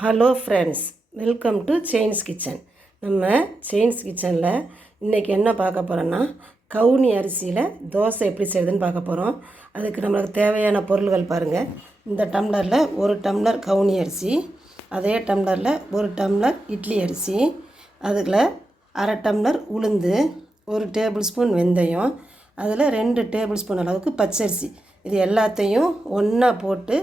Hello friends, welcome to Jain's kitchen. நம்ம செயின்ஸ் கிச்சனில் இன்றைக்கி என்ன பார்க்க போகிறோன்னா, கவுனி அரிசியில் தோசை எப்படி செய்யுதுன்னு பார்க்க போகிறோம். அதுக்கு நம்மளுக்கு தேவையான பொருள்கள் பாருங்கள். இந்த டம்ளரில் 1 டம்ளர் கவுனி அரிசி, அதே டம்ளரில் 1 டம்ளர் இட்லி அரிசி, அதில் அரை டம்ளர் உளுந்து, 1 டேபிள் ஸ்பூன் வெந்தயம், அதில் 2 டேபிள் ஸ்பூன் அளவுக்கு பச்சரிசி. இது எல்லாத்தையும் ஒன்றா போட்டு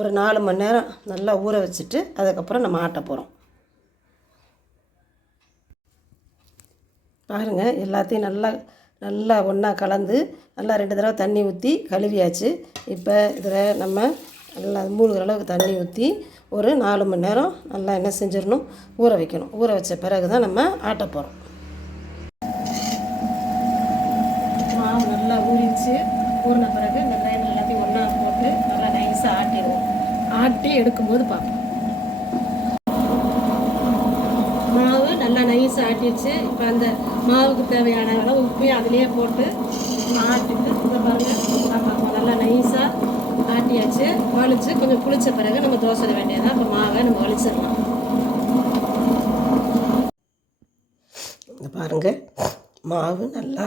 ஒரு 4 மணி நேரம் நல்லா ஊற வச்சுட்டு அதுக்கப்புறம் நம்ம ஆட்ட போகிறோம். பாருங்கள், எல்லாத்தையும் நல்லா ஒன்றா கலந்து நல்லா 2 தடவை தண்ணி ஊற்றி கழுவியாச்சு. இப்போ இதில் நம்ம நல்லா மூழ்கிற அளவுக்கு தண்ணி ஊற்றி ஒரு 4 மணி நேரம் நல்லா என்ன செஞ்சிடணும், ஊற வைக்கணும். ஊற வச்ச பிறகு தான் நம்ம ஆட்ட போகிறோம். மாவு நல்லா ஊறிச்சு. ஊறின பிறகு இந்த டைம் எல்லாத்தையும் ஒன்றா போட்டு நல்லா நைஸாக ஆட்டிடுவோம். ஆட்டி எடுக்கும்போது பார்ப்போம். மாவு நல்லா நைஸாக ஆட்டிடுச்சு. இப்போ அந்த மாவுக்கு தேவையான அளவு உப்பையும் அதிலே போட்டு ஆட்டிட்டு இதை பாருங்கள் பார்ப்போம். நல்லா நைஸாக ஆட்டியாச்சு. வலிச்சு கொஞ்சம் புளிச்ச பிறகு நம்ம தோசை வேண்டியதான். இப்போ மாவை நம்ம வலிச்சிடலாம். பாருங்கள், மாவு நல்லா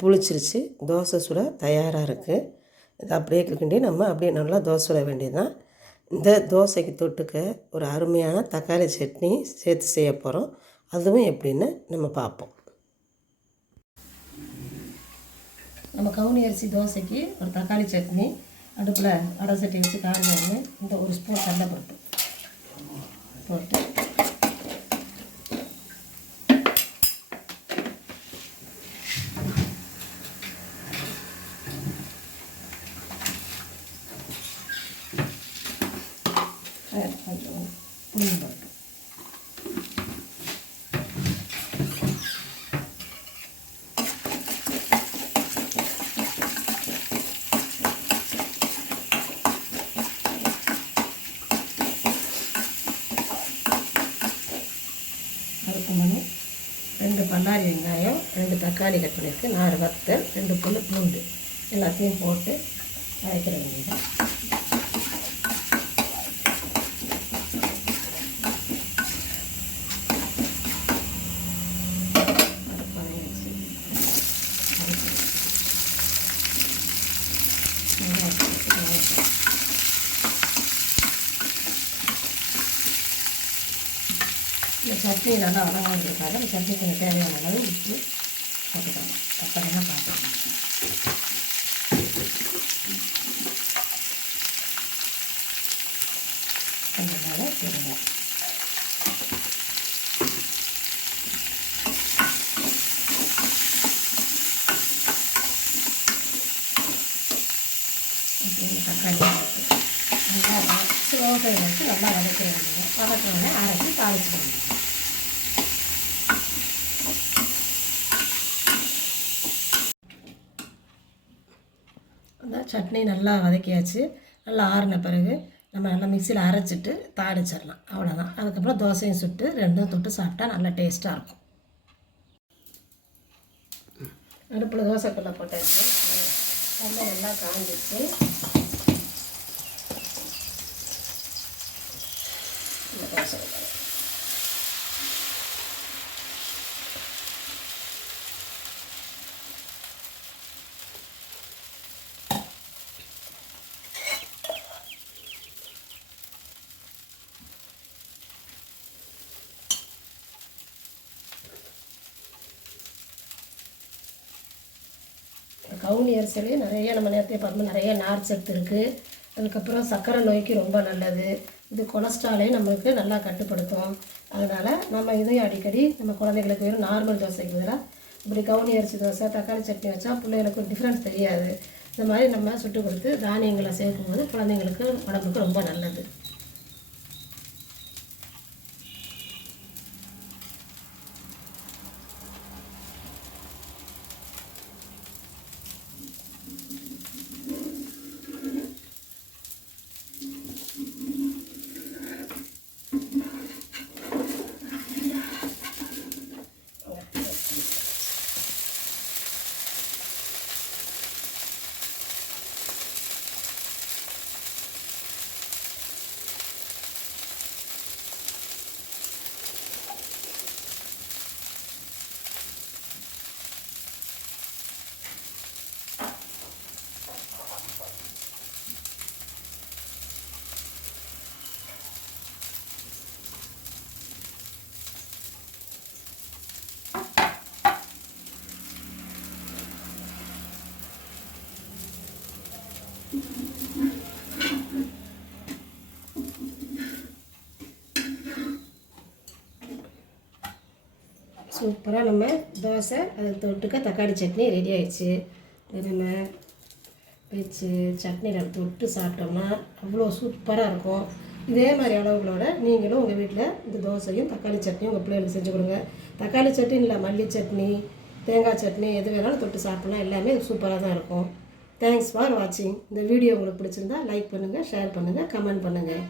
புளிச்சிருச்சு. தோசை சுட தயாராக இருக்குது. இது அப்படியே கிண்டி நம்ம அப்படியே நல்லா தோசை சுட வேண்டியதுதான். இந்த தோசைக்கு தொட்டுக்க ஒரு அருமையான தக்காளி சட்னி சேர்த்து செய்ய போகிறோம். அதுவும் எப்படின்னு நம்ம பார்ப்போம். நம்ம கவுனி அரிசி தோசைக்கு ஒரு தக்காளி சட்னி அடுப்பில் அடை சட்டி வச்சு காய்ஞ்சோன்னு இந்த 1 ஸ்பூன் கடலைப்பருப்பு போட்டு கொஞ்சம் உளுந்து பருப்பு பருப்பு மணி 2 பல்லாரி வெங்காயம், 2 தக்காளி கட் பண்ணியிருக்கு, 4 வத்தல், 2 புல் பூண்டு எல்லாத்தையும் போட்டு அரைக்கிற வேண்டியது. இந்த சட்னி நல்லா வளர்ந்துருக்காது. அந்த சட்னி கொஞ்சம் தேவையான அளவு உப்பு போட்டுக்கணும். தக்காளிலாம் பார்த்துக்கணும். கொஞ்சம் மேலே பெருங்க. தக்காளி நல்லா ஸ்லோவை வச்சு நல்லா வதக்க வேண்டியது. வதக்கினோடனே அரைச்சி தாளிச்சு வேண்டியது. அந்த சட்னி நல்லா வதக்கியாச்சு. நல்லா ஆறின பிறகு நம்ம நல்லா மிக்சியில் அரைச்சிட்டு தாளிச்சிடலாம். அவ்வளோதான். அதுக்கப்புறம் தோசையும் சுட்டு 2ம் தொட்டு சாப்பிட்டா நல்லா டேஸ்ட்டாக இருக்கும். அடுப்பில் தோசைக்கல்லை போட்டாச்சு. நல்லா காஞ்சிச்சு. இந்த தோசை கவுனி அரிசியிலே நிறைய நம்ம நேரத்தையே பார்க்கும்போது நிறைய நார் சத்து இருக்குது. அதுக்கப்புறம் சர்க்கரை நோய்க்கு ரொம்ப நல்லது. இது கொலஸ்ட்ராலையும் நம்மளுக்கு நல்லா கட்டுப்படுத்தும். அதனால் நம்ம இதையும் அடிக்கடி நம்ம குழந்தைங்களுக்கு வெறும் நார்மல் தோசைக்கு பதிலாக இப்படி கவுனி அரிசி தோசை தக்காளி சட்னி வச்சா பிள்ளைங்களுக்கு டிஃப்ரென்ஸ் தெரியாது. இந்த மாதிரி நம்ம சுட்டு கொடுத்து தானியங்களை சேர்க்கும்போது குழந்தைங்களுக்கு உடம்புக்கு ரொம்ப நல்லது. சூப்பராக நம்ம தோசை அதுக்கு தொட்டுக்க தக்காளி சட்னி ரெடி ஆயிடுச்சு. இதை நம்ம வச்சு சட்னியில் தொட்டு சாப்பிட்டோம்னா அவ்வளோ சூப்பராக இருக்கும். இதே மாதிரி அளவுகளோட நீங்களும் உங்கள் வீட்டில் இந்த தோசையும் தக்காளி சட்னியும் உங்கள் பிள்ளைகளுக்கு செஞ்சு கொடுங்க. தக்காளி சட்னி இல்லை, மல்லி சட்னி, தேங்காய் சட்னி எது வேணாலும் தொட்டு சாப்பிட்லாம். எல்லாமே சூப்பராக தான் இருக்கும். தேங்க்ஸ் ஃபார் வாட்சிங். இந்த வீடியோ உங்களுக்கு பிடிச்சிருந்தா லைக் பண்ணுங்கள், ஷேர் பண்ணுங்கள், கமெண்ட் பண்ணுங்கள்.